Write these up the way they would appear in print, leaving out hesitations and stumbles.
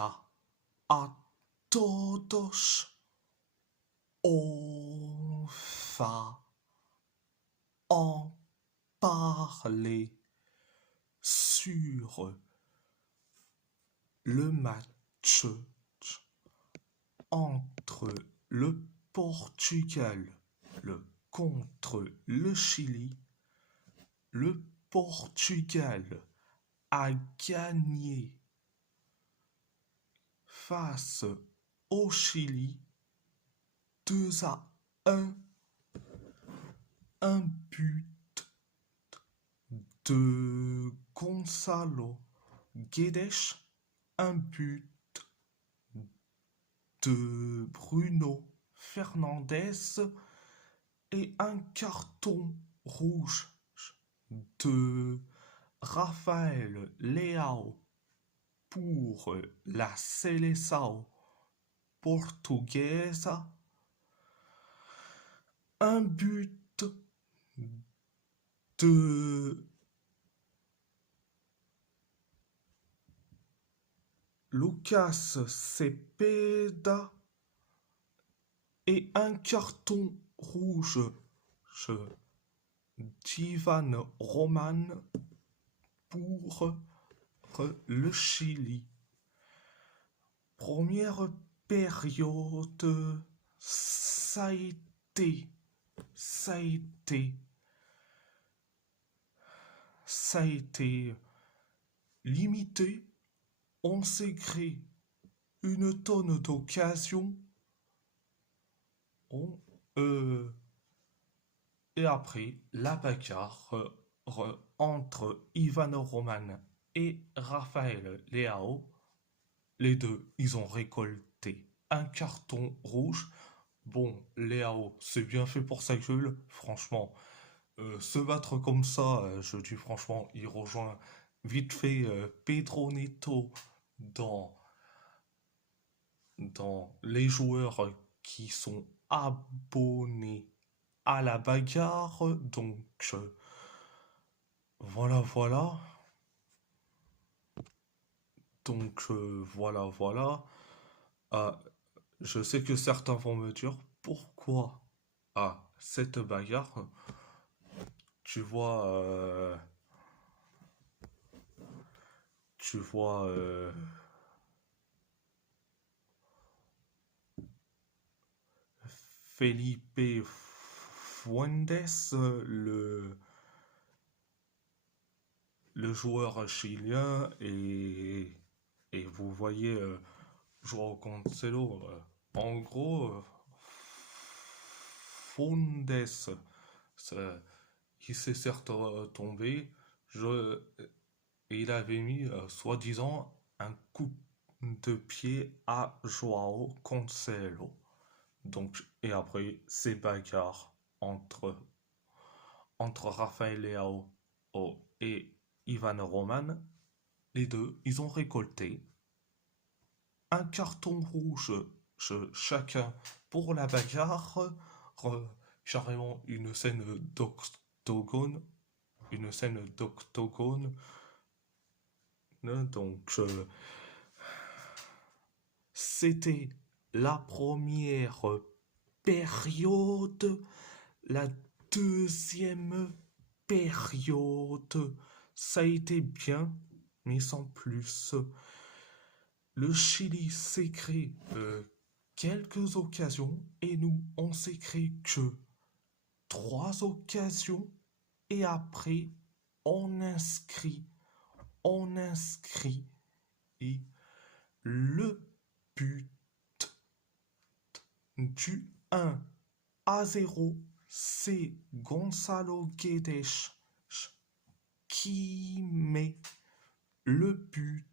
Hola a todos. On va en parler sur le match entre le Portugal contre le Chili. Le Portugal a gagné face au Chili 2-1. Un but de Gonçalo Guedes, un but de Bruno Fernandes et un carton rouge de Rafael Leao pour la Seleção portugaise. Un but de Lucas Cepeda et un carton rouge d'Ivan Roman pour le Chili. Première période, ça a été limité. On s'est créé une tonne d'occasions. Et après, la bagarre entre Ivan Roman et Rafael Leao. Les deux, ils ont récolté un carton rouge. Bon, Leao, c'est bien fait pour sa gueule. Franchement, se battre comme ça, je dis franchement, il rejoint vite fait Pedro Neto dans, dans les joueurs qui sont abonnés à la bagarre. Donc, voilà, voilà. Donc, voilà. Ah, je sais que certains vont me dire pourquoi cette bagarre. Tu vois, Felipe Fuentes, le joueur chilien, et vous voyez Joao Cancelo. En gros, Fuentes, il s'est certes tombé. Et il avait mis, soi-disant, un coup de pied à Joao Cancelo. Donc, et après, ces bagarres entre Rafael Leao et Ivan Roman, les deux, ils ont récolté un carton rouge chacun pour la bagarre, carrément une scène d'octogone, donc c'était la première période. La deuxième période, ça a été bien, mais sans plus. Le Chili s'est créé quelques occasions et nous, on s'est créé que 3 occasions et après, on inscrit, et le but du 1-0, c'est Gonçalo Guedes qui met le but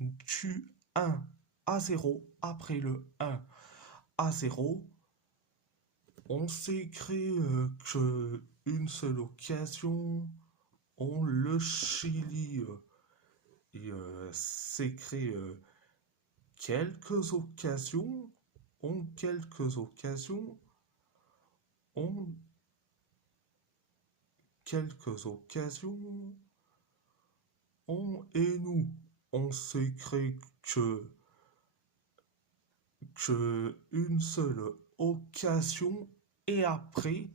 du 1-0. Après le 1-0, on s'est créé que une seule occasion. Le Chili s'est créé quelques occasions. Quelques occasions. Et nous, on s'est créé que, que une seule occasion et après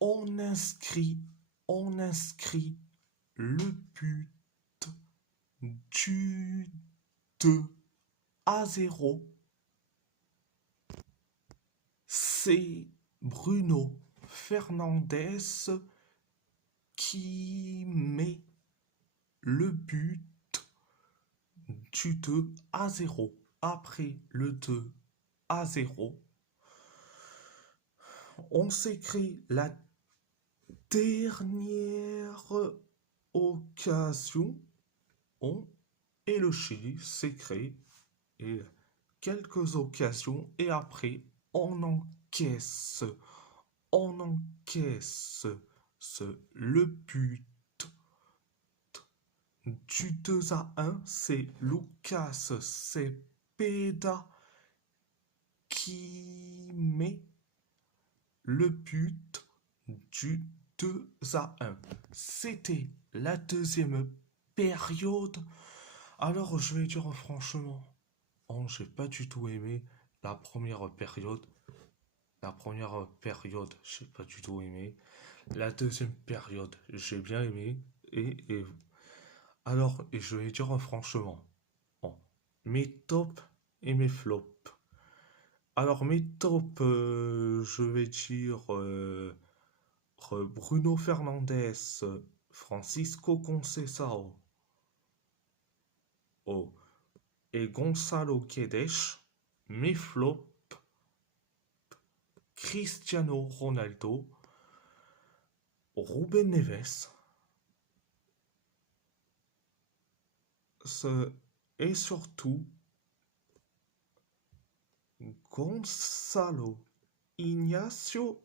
on inscrit, on inscrit le but du 2-0. C'est Bruno Fernandes qui met le but du 2-0. Après le 2-0, on s'écrit la dernière occasion et le Chili s'écrit et quelques occasions et après on encaisse le but du 2-1, c'est Lucas Cepeda qui met le but du 2-1. C'était la deuxième période. Alors je vais dire franchement, j'ai pas du tout aimé la première période. La première période, j'ai pas du tout aimé. La deuxième période, j'ai bien aimé. Alors, je vais dire franchement, bon, mes tops et mes flops. Alors, mes tops, je vais dire Bruno Fernandes, Francisco Conceição et Gonçalo Guedes. Mes flops, Cristiano Ronaldo, Ruben Neves, et surtout Gonçalo Ignacio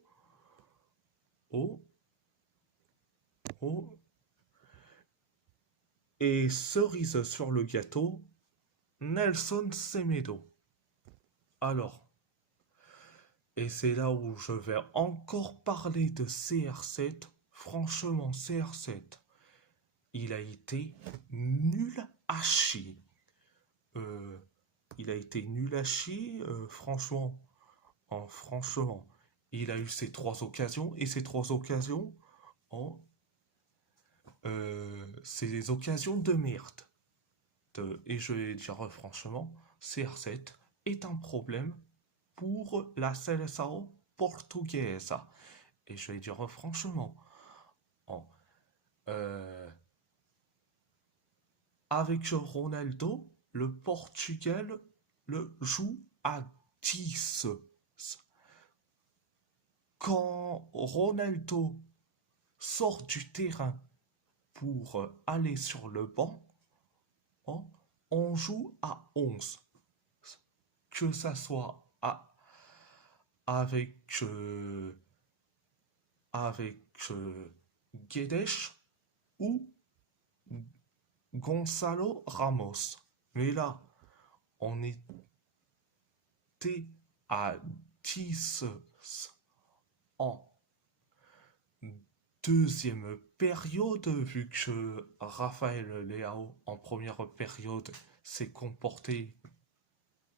et cerise sur le gâteau, Nelson Semedo. Alors, et c'est là où je vais encore parler de CR7. Franchement, CR7, il a été nul à chier. Il a été nul à chier, franchement. Franchement, il a eu ses 3 occasions et ces 3 occasions, c'est des occasions de merde. Et je vais dire franchement, CR7 est un problème pour la Seleção portuguesa. Et je vais dire franchement, avec Ronaldo, le Portugal le joue à 10. Quand Ronaldo sort du terrain pour aller sur le banc, on joue à 11. Que ça soit avec Guedes ou Gonçalo Ramos. Mais là, on était à 10 en deuxième période, vu que Raphaël Leao, en première période, s'est comporté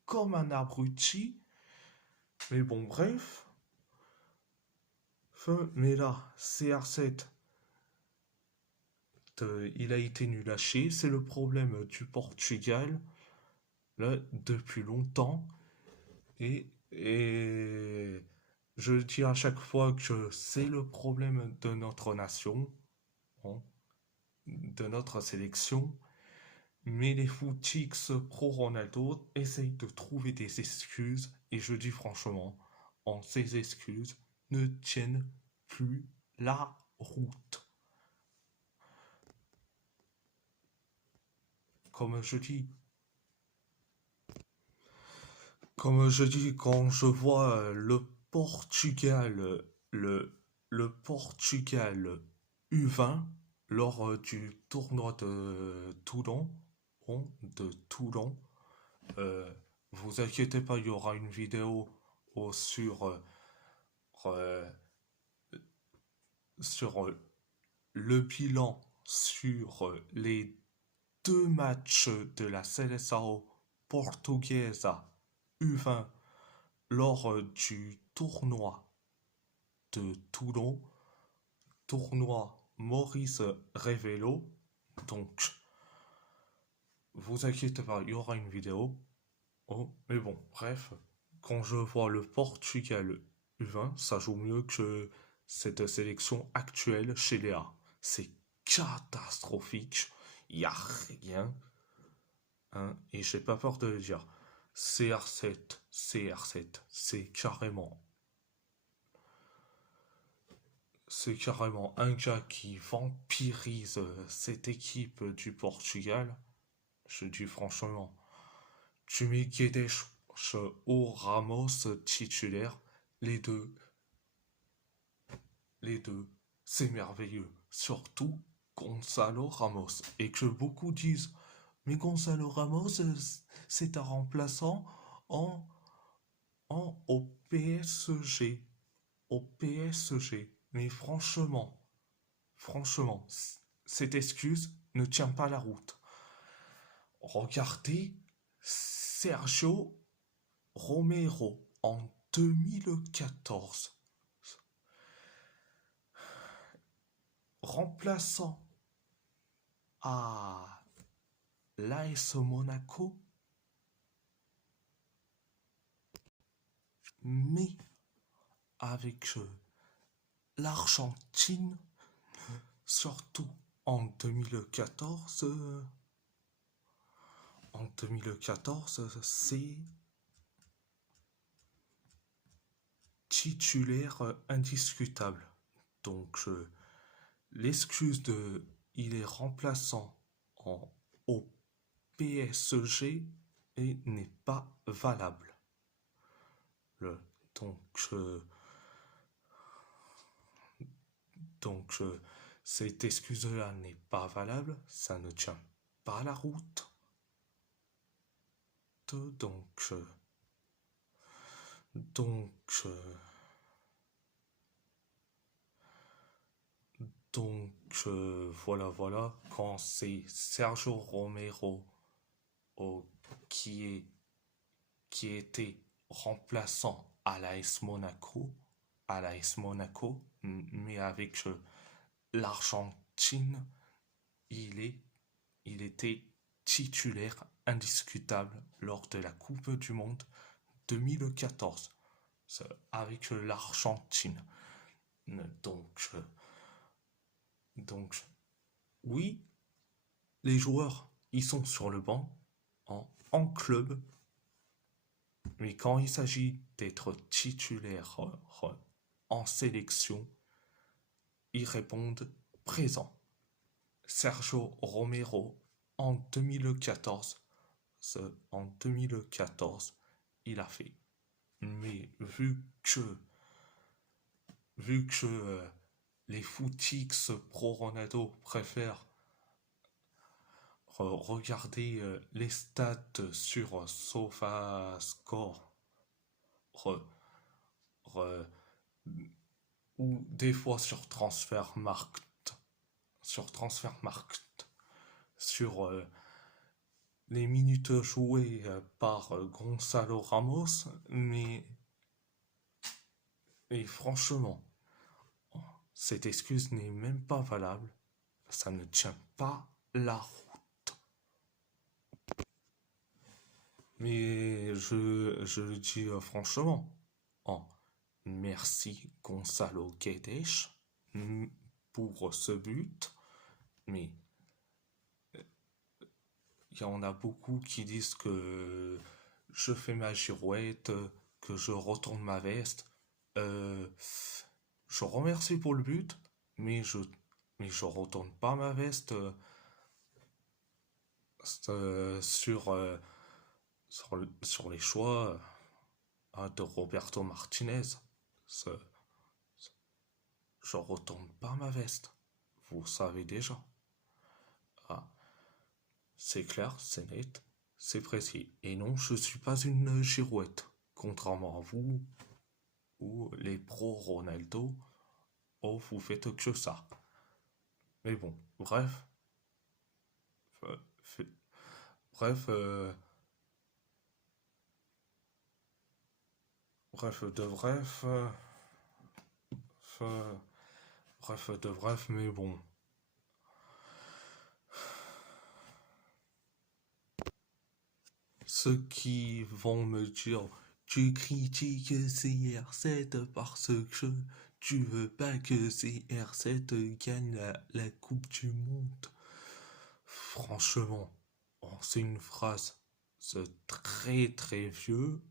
comme un abruti. Mais bon, bref. Mais là, CR7, il a été nul à chier. C'est le problème du Portugal, là, depuis longtemps. Et je dis à chaque fois que c'est le problème de notre nation, de notre sélection. Mais les footix pro-Ronaldo essayent de trouver des excuses. Et je dis franchement, ces excuses ne tiennent plus la route. Comme je dis, quand je vois le Portugal, le Portugal U20 lors du tournoi de Toulon, vous inquiétez pas, il y aura une vidéo sur le bilan sur les 2 matchs de la Seleção Portuguesa U20 lors du tournoi de Toulon, tournoi Maurice Révélo. Donc, vous inquiétez pas, il y aura une vidéo. Oh, mais bon, bref, quand je vois le Portugal U20, ça joue mieux que cette sélection actuelle chez Léa. C'est catastrophique, il n'y a rien, hein, et j'ai pas peur de le dire. CR7, c'est carrément un gars qui vampirise cette équipe du Portugal. Je dis franchement, tu mets Guedes ou Ramos titulaire, les deux, les deux, c'est merveilleux. Surtout Gonzalo Ramos. Et que beaucoup disent, mais Gonzalo Ramos, c'est un remplaçant en, au PSG. Au PSG. Mais franchement, cette excuse ne tient pas la route. Regardez Sergio Romero en 2014, remplaçant à l'AS Monaco, mais avec l'Argentine, surtout en 2014, c'est titulaire indiscutable. Donc l'excuse de il est remplaçant au PSG et n'est pas valable. Donc, cette excuse-là n'est pas valable, ça ne tient pas la route. Voilà, quand c'est Sergio Romero qui était remplaçant à l'AS Monaco, mais avec l'Argentine, il était titulaire indiscutable lors de la Coupe du Monde 2014 avec l'Argentine. Donc, oui, les joueurs, ils sont sur le banc en club, mais quand il s'agit d'être titulaire en sélection, ils répondent présent. Sergio Romero en 2014, il a fait. Mais vu que les footix pro Ronaldo préfèrent regarder les stats sur SofaScore ou des fois sur Transfermarkt, sur les minutes jouées par Gonzalo Ramos, mais et franchement, cette excuse n'est même pas valable, ça ne tient pas la route. Mais je le dis franchement, merci Gonzalo Guedes pour ce but, mais il y en a beaucoup qui disent que je fais ma girouette, que je retourne ma veste. Je remercie pour le but, mais je retourne pas ma veste sur les choix de Roberto Martinez. Je retourne pas ma veste. Vous savez déjà. C'est clair, c'est net, c'est précis. Et non, je suis pas une girouette, contrairement à vous ou les pros Ronaldo. Vous faites que ça. Mais bon, bref, Fait- Bref, bref de bref, euh, bref de bref, mais bon. Ceux qui vont me dire, tu critiques CR7 parce que tu veux pas que CR7 gagne la Coupe du Monde. Franchement, c'est une phrase, c'est très très vieux,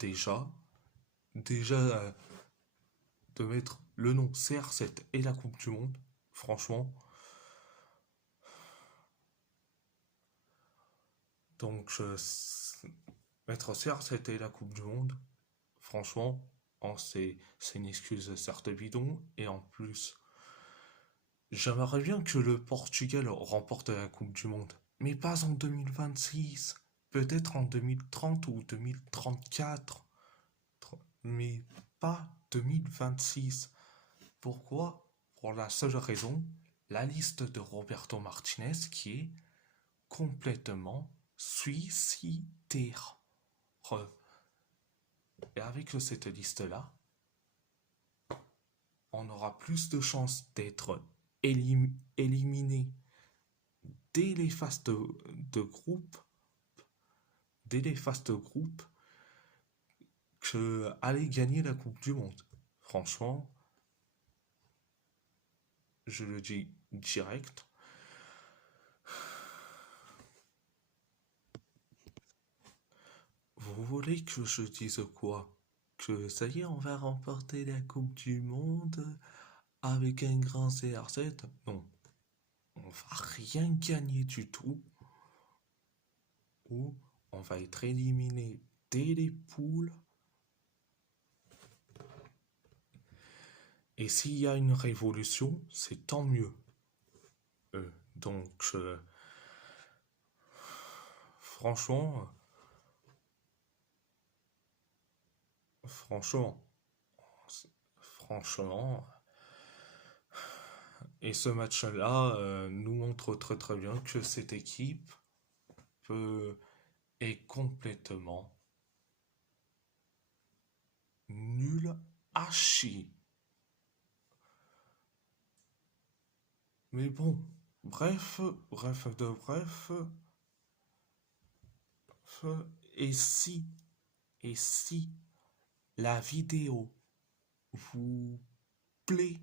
déjà. Déjà, de mettre le nom CR7 et la Coupe du Monde, franchement. Donc, mettre CR7 et la Coupe du Monde, franchement, c'est une excuse certes bidon, et en plus, j'aimerais bien que le Portugal remporte la Coupe du Monde, mais pas en 2026, peut-être en 2030 ou 2034, mais pas 2026. Pourquoi? Pour la seule raison, la liste de Roberto Martinez qui est complètement suicidaire. Et avec cette liste-là, on aura plus de chances d'être éliminé dès les phases de groupe, dès les phases de groupe, que aller gagner la Coupe du Monde. Franchement, je le dis direct. Vous voulez que je dise quoi? Que ça y est, on va remporter la Coupe du Monde avec un grand CR7? Non, on va rien gagner du tout. Ou on va être éliminé dès les poules. Et s'il y a une révolution, c'est tant mieux. Donc, franchement, franchement, franchement, et ce match-là nous montre très très bien que cette équipe est complètement nulle à chier. Mais bon, bref, bref de bref, et si, et si la vidéo vous plaît,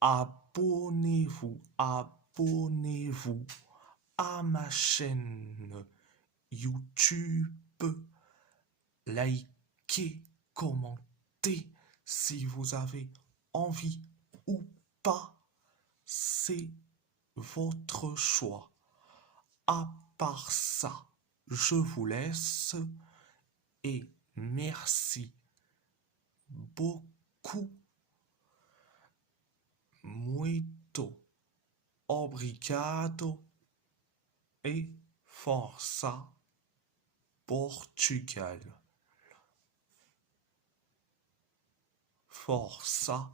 abonnez-vous, abonnez-vous à ma chaîne YouTube, likez, commentez si vous avez envie ou pas, c'est votre choix. À part ça, je vous laisse et merci beaucoup. Muito obrigado et força Portugal. Força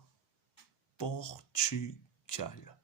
Portugal.